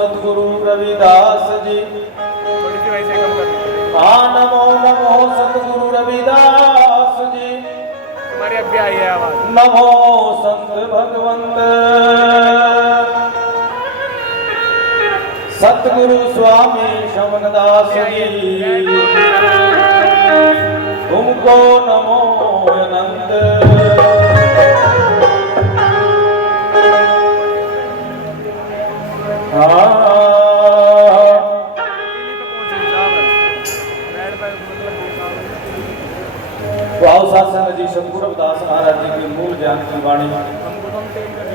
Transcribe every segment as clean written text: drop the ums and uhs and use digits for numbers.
सतगुरु रविदास जी। हाँ नमो नमो सतगुरु रविदास जी। तुम्हारी अब भी आई है आवाज। नमो संत भगवंत सतगुरु स्वामी शमनदास जी। तुमको नमो अनंत। वावसासन जी सतगुरु रविदास महाराज जी के मूल ज्ञान की वाणी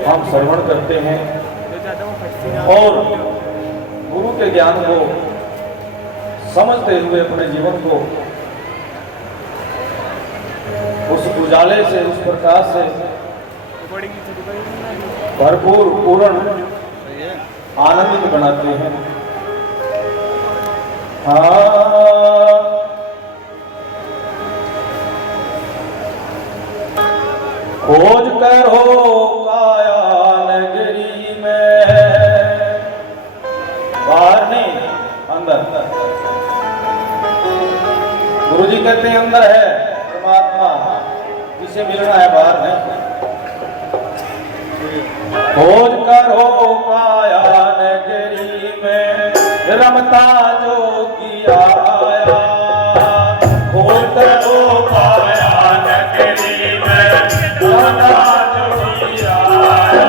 हम श्रवण करते हैं और गुरु के ज्ञान को समझते हुए अपने जीवन को उस उजाले से, उस प्रकाश से भरपूर पूर्ण आनंदित बनाते हैं। खोज करो काया नगरी में, बाहर नहीं अंदर। गुरु जी कहते हैं अंदर है परमात्मा, जिसे मिलना है बाहर नहीं। खोज करो काया नगरी में, रमता जोगी आया। खोज करो काया नगरी में, रमता जोगी आया।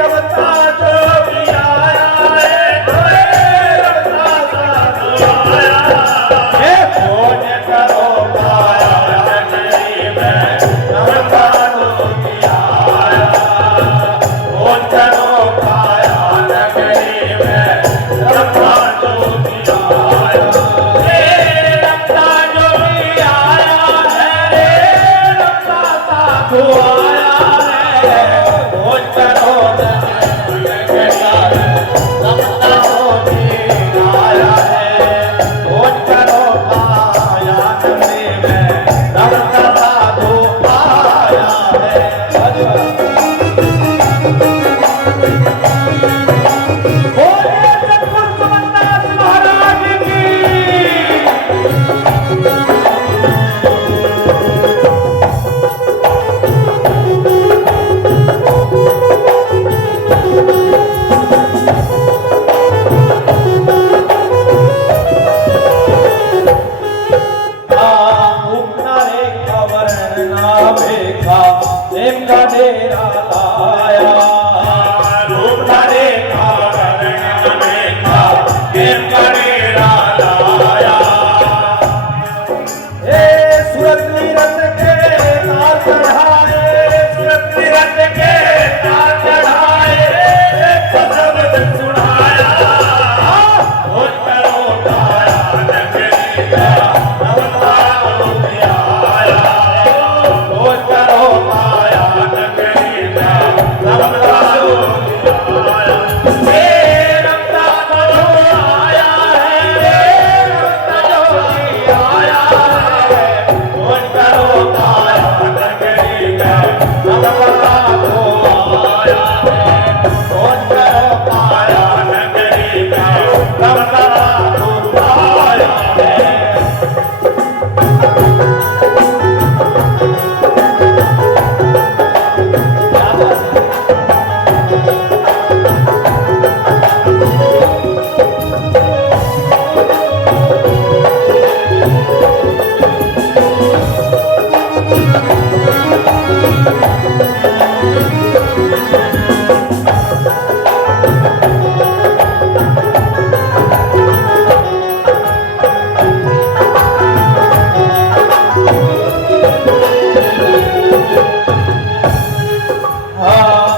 रमता जोगी आया, खोज करो काया नगरी में, रमता जोगी आया। खोज करो काया नगरी में, रमता जोगी आया। रमता जोगी आया है, रमता साधु आया है। खोज करो नगरी में, रमता जोगी आया है। खोज करो काया नगरी में, रमता साधु आया है। बोले सतगुरु सुमनदास महाराज की। उपना रेखा वर्ण ना भेखा, प्रेम का डेरा लाया। उपना रेखा वर्ण ना भेखा, प्रेम का डेरा लाया। सूरत तीरथ के तार चढ़ाए, सूरत तीरथ के तार चढ़ाए। एक शब्द सुनाया, खोज करो काया नगरी का, रमता जोगी आया। खोज करो काया नगरी का, रमता जोगी आया। रमता जोगी आया है, रमता जोगी आया है। खोज करो काया नगरी का, रमता जोगी आया है। खोज करो काया नगरी का, रमता जोगी आया है।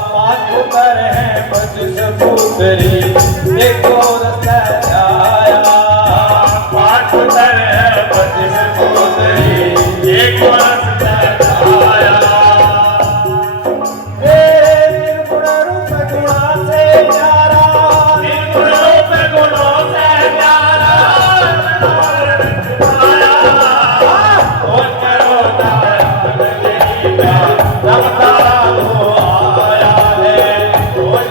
पाँच उतर हैं बस सबूतरी, देखो रस्ता आया। पाँच उतर हैं बस सबूतरी, देखो रस्ता आया। निर्गुण रूप गुणों से प्यारा, निर्गुण रूप गुणों से प्यारा। खोज करो काया नगरी का, रमता जो आया है। खोज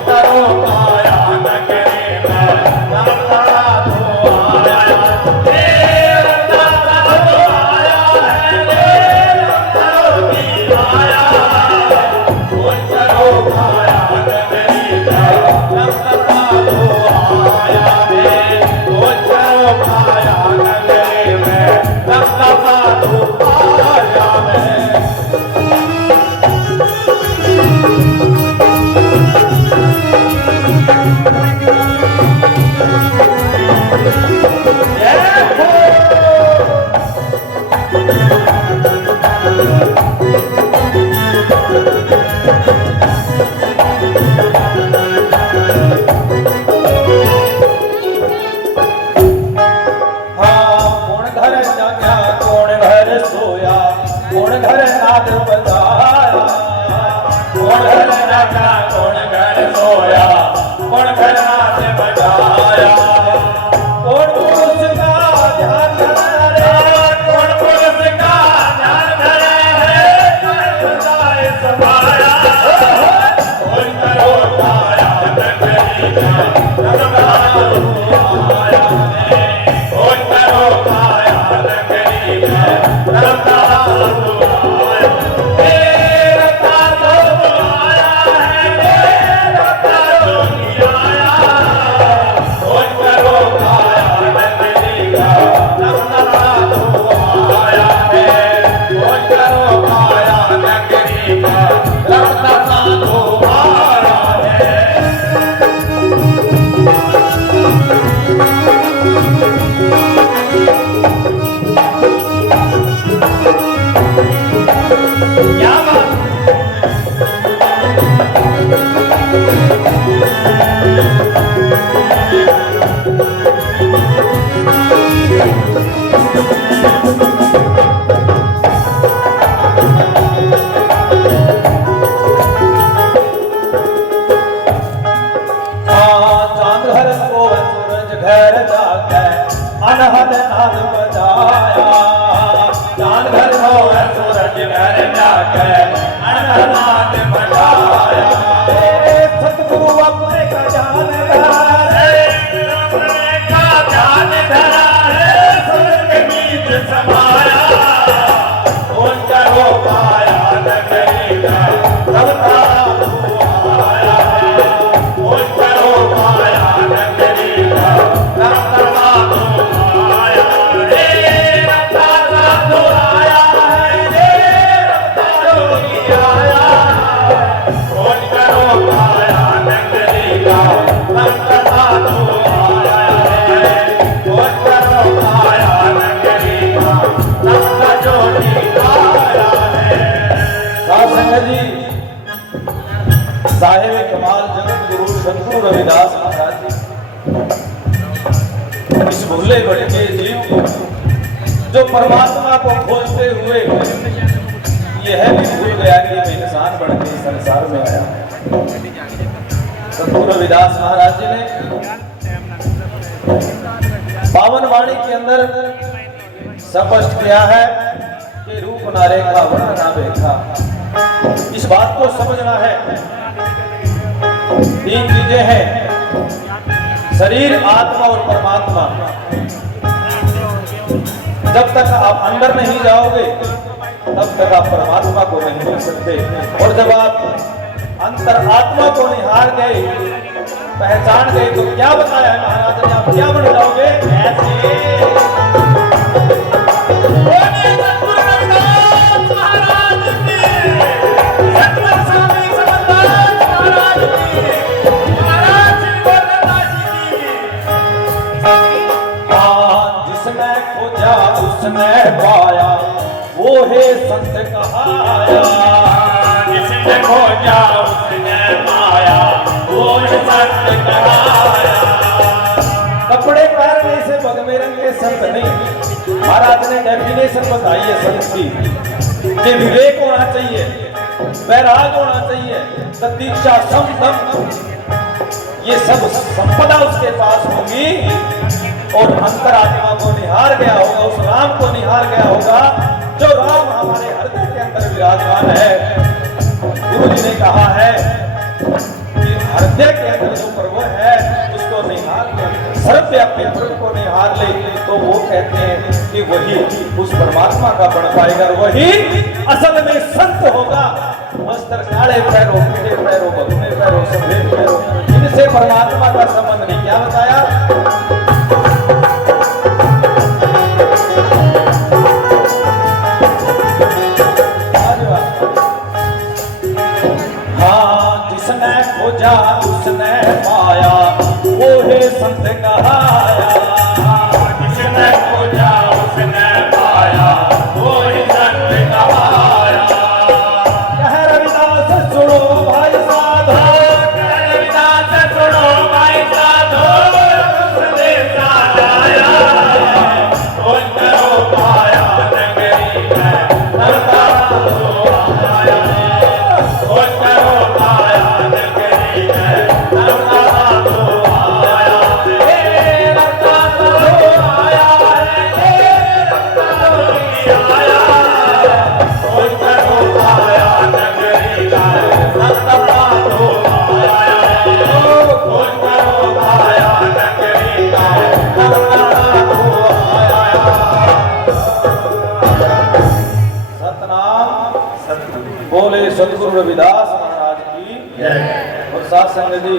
साहिब कमाल जगत गुरु सतगुरु रविदास महाराज जी इस भूले भटके जीव को जो परमात्मा को खोजते हुए यह भी भूल गया कि मैं इंसान बन के संसार में आया। सतगुरु रविदास महाराज जी ने पावन वाणी के अंदर स्पष्ट किया है कि रूप ना रेखा वर्ण ना बेखा। इस बात को समझना है, तीन चीजें हैं, शरीर, आत्मा और परमात्मा। जब तक आप अंदर नहीं जाओगे तब तक आप परमात्मा को नहीं मिल सकते। और जब आप अंतर आत्मा को निहार गए, पहचान गए, तो क्या बताया है महाराज ने, आप क्या बन जाओगे? ऐसे उसने पाया वो है संत कहाया। जिसने खोजा उसने पाया वो है संत कहाया। कपड़े पहनने से पग में रंग के संत नहीं। महाराज ने डेफिनेशन बताई है संत की कि विवेक होना चाहिए, वैराग होना चाहिए, प्रतीक्षा, समदम, ये सब संपदा उसके पास होगी और अंतरात्मा को निहार गया होगा, उस राम को निहार गया होगा जो राम हमारे हृदय के अंदर विराजमान है। गुरु जी ने कहा है कि हृदय के अंदर जो प्रभु है उसको निहार ले, सर्वव्यापी प्रभु को निहार ले, तो वो कहते हैं कि वही उस परमात्मा का बन पाएगा, वही असल में संत होगा। वस्त्र काले पैरों, पीले पैरों, मधुमे पैरों, सफेद पैरों, इनसे परमात्मा का संबंध नहीं। क्या बताया? खोजा उसने पाया वो है संत कहाया। जिसने खोजा उसने पाया वो है संत कहाया। कह रविदास सुनो भाई साधो, कह रविदास सुनो भाई साधो, उसने साधाया खोज करो पाया नगरी में नरता तो आया। खोज करो पाया बोले सतगुरु रविदास महाराज की जय। और साथ संगत जी